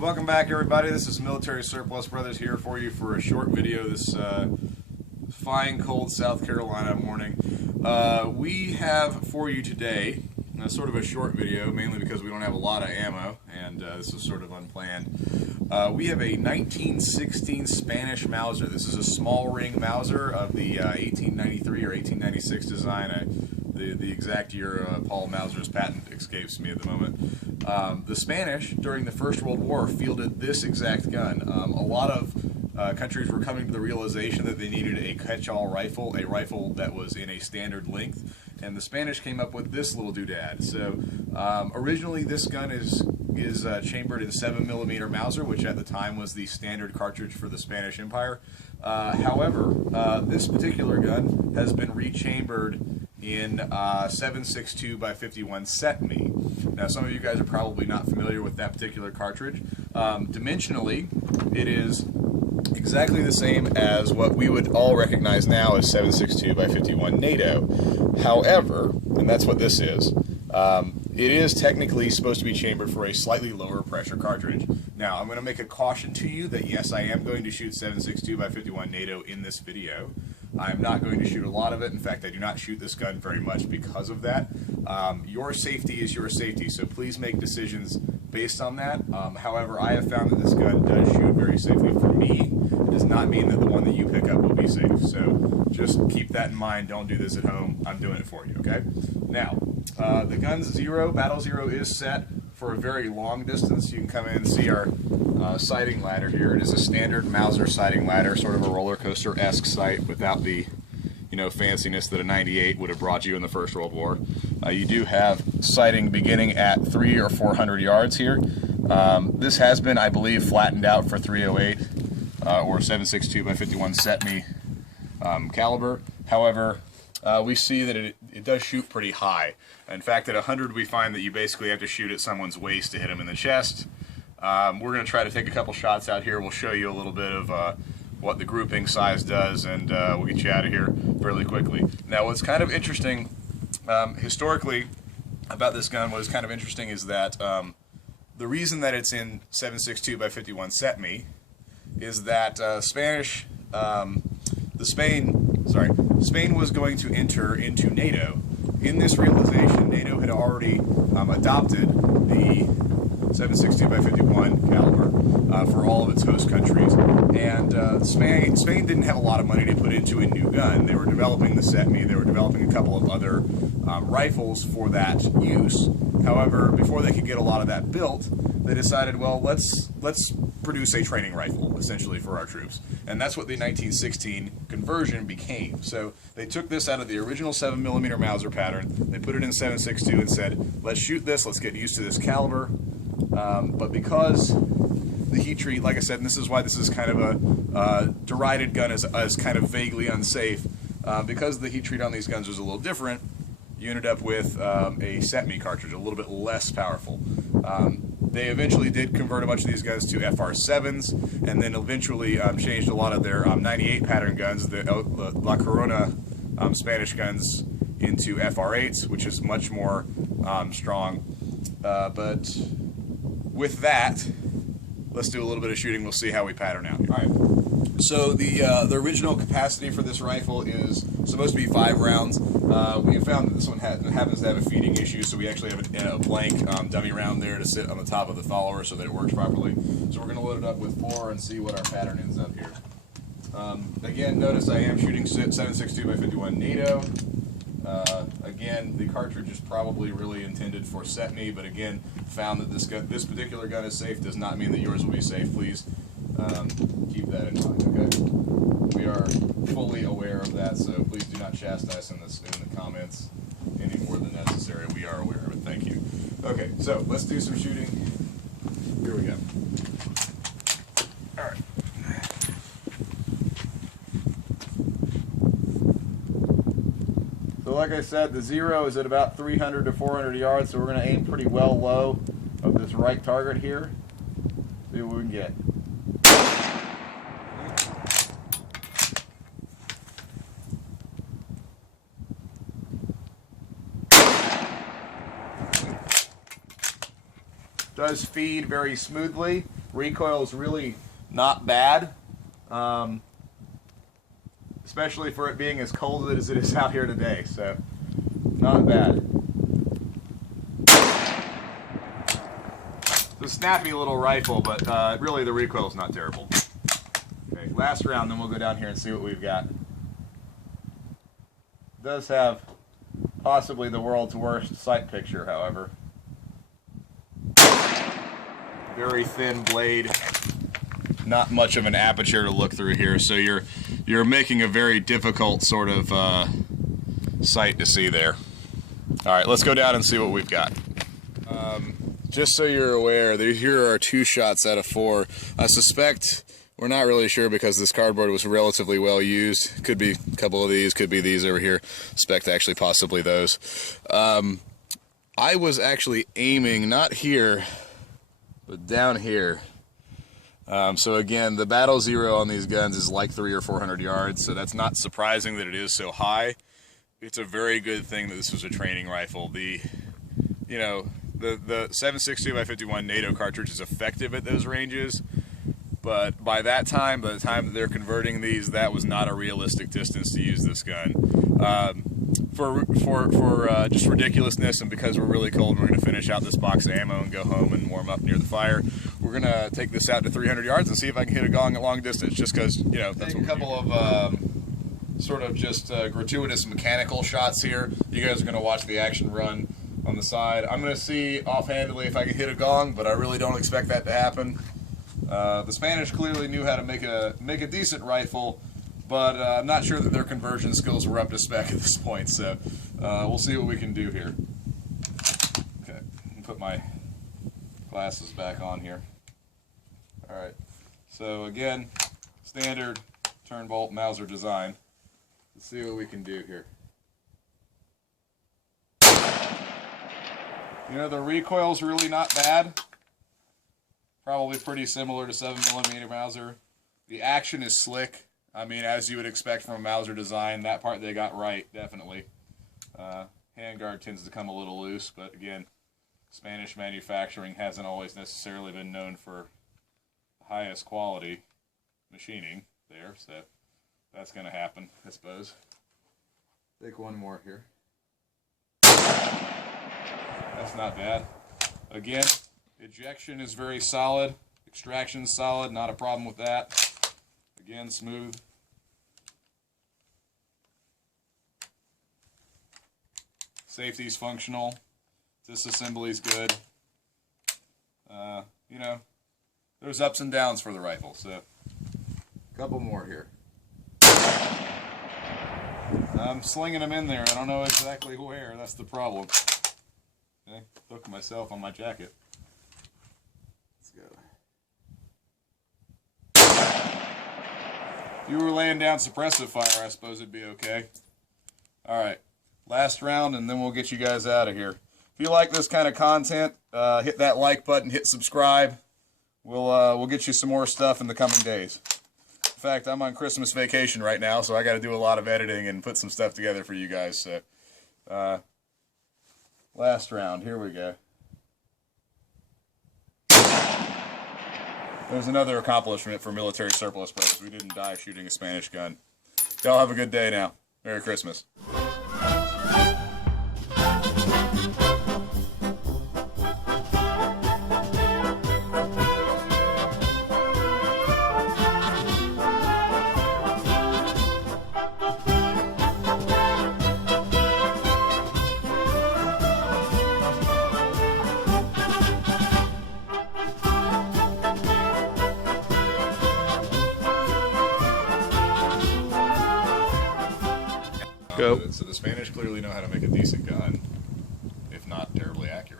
Welcome back, everybody. This is Military Surplus Brothers here for you for a short video this fine, cold South Carolina morning. We have for you today sort of a short video, mainly because we don't have a lot of ammo, and this is sort of unplanned. We have a 1916 Spanish Mauser. This is a small ring Mauser of the 1893 or 1896 design. The exact year Paul Mauser's patent escapes me at the moment. The Spanish, during the First World War, fielded this exact gun. A lot of countries were coming to the realization that they needed a catch-all rifle, a rifle that was in a standard length, and the Spanish came up with this little doodad. So originally this gun is chambered in 7mm Mauser, which at the time was the standard cartridge for the Spanish Empire. However, this particular gun has been rechambered in 7.62 by 51 CETME. Now, some of you guys are probably not familiar with that particular cartridge. Dimensionally, it is exactly the same as what we would all recognize now as 7.62 by 51 NATO. However, and that's what this is, it is technically supposed to be chambered for a slightly lower pressure cartridge. Now, I'm going to make a caution to you that yes, I am going to shoot 7.62 by 51 NATO in this video. I'm not going to shoot a lot of it. In fact, I do not shoot this gun very much because of that. Your safety is your safety, so please make decisions based on that. However, I have found that this gun does shoot very safely for me. It does not mean that the one that you pick up will be safe. So just keep that in mind. Don't do this at home. I'm doing it for you, okay? Now, the gun's battle zero is set for a very long distance. You can come in and see our sighting ladder here. It is a standard Mauser sighting ladder, sort of a roller coaster-esque sight without the fanciness that a 98 would have brought you in the First World War. You do have sighting beginning at 300 or 400 yards here. This has been, I believe, flattened out for 308 or 7.62 by 51 CETME caliber. However, we see that it does shoot pretty high. In fact, at 100 we find that you basically have to shoot at someone's waist to hit them in the chest. We're going to try to take a couple shots out here. We'll show you a little bit of what the grouping size does, and we'll get you out of here fairly quickly. Now, what's kind of interesting historically about this gun, what is kind of interesting is that the reason that it's in 7.62 by 51 CETME is that Spain was going to enter into NATO. In this realization, NATO had already adopted the 7.62 by 51 caliber for all of its host countries, and Spain didn't have a lot of money to put into a new gun. They were developing the CETME. They were developing a couple of other rifles for that use. However, before they could get a lot of that built, they decided, well, let's produce a training rifle, essentially, for our troops. And that's what the 1916 conversion became. So they took this out of the original 7mm Mauser pattern, they put it in 7.62 and said, let's shoot this, let's get used to this caliber. But because the heat treat, like I said, and this is why this is kind of a derided gun as kind of vaguely unsafe, because the heat treat on these guns was a little different, you ended up with a CETME cartridge, a little bit less powerful. They eventually did convert a bunch of these guns to FR7s, and then eventually changed a lot of their 98 pattern guns, the La Corona Spanish guns, into FR8s, which is much more strong. But with that, let's do a little bit of shooting. We'll see how we pattern out here. All right. So the original capacity for this rifle is supposed to be 5 rounds. We have found that this one happens to have a feeding issue, so we actually have a blank dummy round there to sit on the top of the follower so that it works properly. So we're going to load it up with 4 and see what our pattern ends up here. Again, notice I am shooting 7.62 by 51 NATO. Again, the cartridge is probably really intended for CETME, but again, found that this particular gun is safe does not mean that yours will be safe. Please keep that in mind, okay? We are fully aware of that, so please do not chastise in the comments any more than necessary. We are aware of it. Thank you. Okay, so let's do some shooting. Here we go. All right. So like I said, the zero is at about 300 to 400 yards, so we're going to aim pretty well low of this right target here. See what we can get. does feed very smoothly. Recoil is really not bad, especially for it being as cold as it is out here today, so not bad. It's a snappy little rifle, but really the recoil is not terrible. Okay, last round, then we'll go down here and see what we've got. It does have possibly the world's worst sight picture, however. Very thin blade, not much of an aperture to look through here, so you're making a very difficult sort of sight to see there. All right, let's go down and see what we've got. Just so you're aware, here are 2 shots out of 4. I suspect, we're not really sure because this cardboard was relatively well used. Could be a couple of these, could be these over here. Suspect actually possibly those. I was actually aiming not here, but down here. So again, the battle zero on these guns is like 300 or 400 yards, so that's not surprising that it is so high. It's a very good thing that this was a training rifle. The 7.62x51 NATO cartridge is effective at those ranges, but by the time that they're converting these, that was not a realistic distance to use this gun. For just ridiculousness, and because we're really cold and we're going to finish out this box of ammo and go home and warm up near the fire, we're going to take this out to 300 yards and see if I can hit a gong at long distance, just because, that's a couple of sort of just gratuitous mechanical shots here. You guys are going to watch the action run on the side. I'm going to see offhandedly if I can hit a gong, but I really don't expect that to happen. The Spanish clearly knew how to make a decent rifle, but I'm not sure that their conversion skills were up to spec at this point, so we'll see what we can do here. Okay, put my glasses back on here. Alright, so again, standard turn bolt Mauser design. Let's see what we can do here. The recoil's really not bad. Probably pretty similar to 7mm Mauser. The action is slick. I mean, as you would expect from a Mauser design, that part they got right, definitely. Handguard tends to come a little loose, but again, Spanish manufacturing hasn't always necessarily been known for the highest quality machining there, so that's going to happen, I suppose. Take one more here. That's not bad. Again, ejection is very solid. Extraction's solid, not a problem with that. Again, smooth. Safety's functional. Disassembly's good. There's ups and downs for the rifle, so a couple more here. I'm slinging them in there. I don't know exactly where. That's the problem. Okay, hook myself on my jacket. Let's go. If you were laying down suppressive fire, I suppose it'd be okay. Alright, last round and then we'll get you guys out of here. If you like this kind of content, hit that like button, hit subscribe. We'll get you some more stuff in the coming days. In fact, I'm on Christmas vacation right now, so I got to do a lot of editing and put some stuff together for you guys. So, last round, here we go. There's another accomplishment for Military Surplus Brothers. We didn't die shooting a Spanish gun. Y'all have a good day now. Merry Christmas. Go. So the Spanish clearly know how to make a decent gun, if not terribly accurate.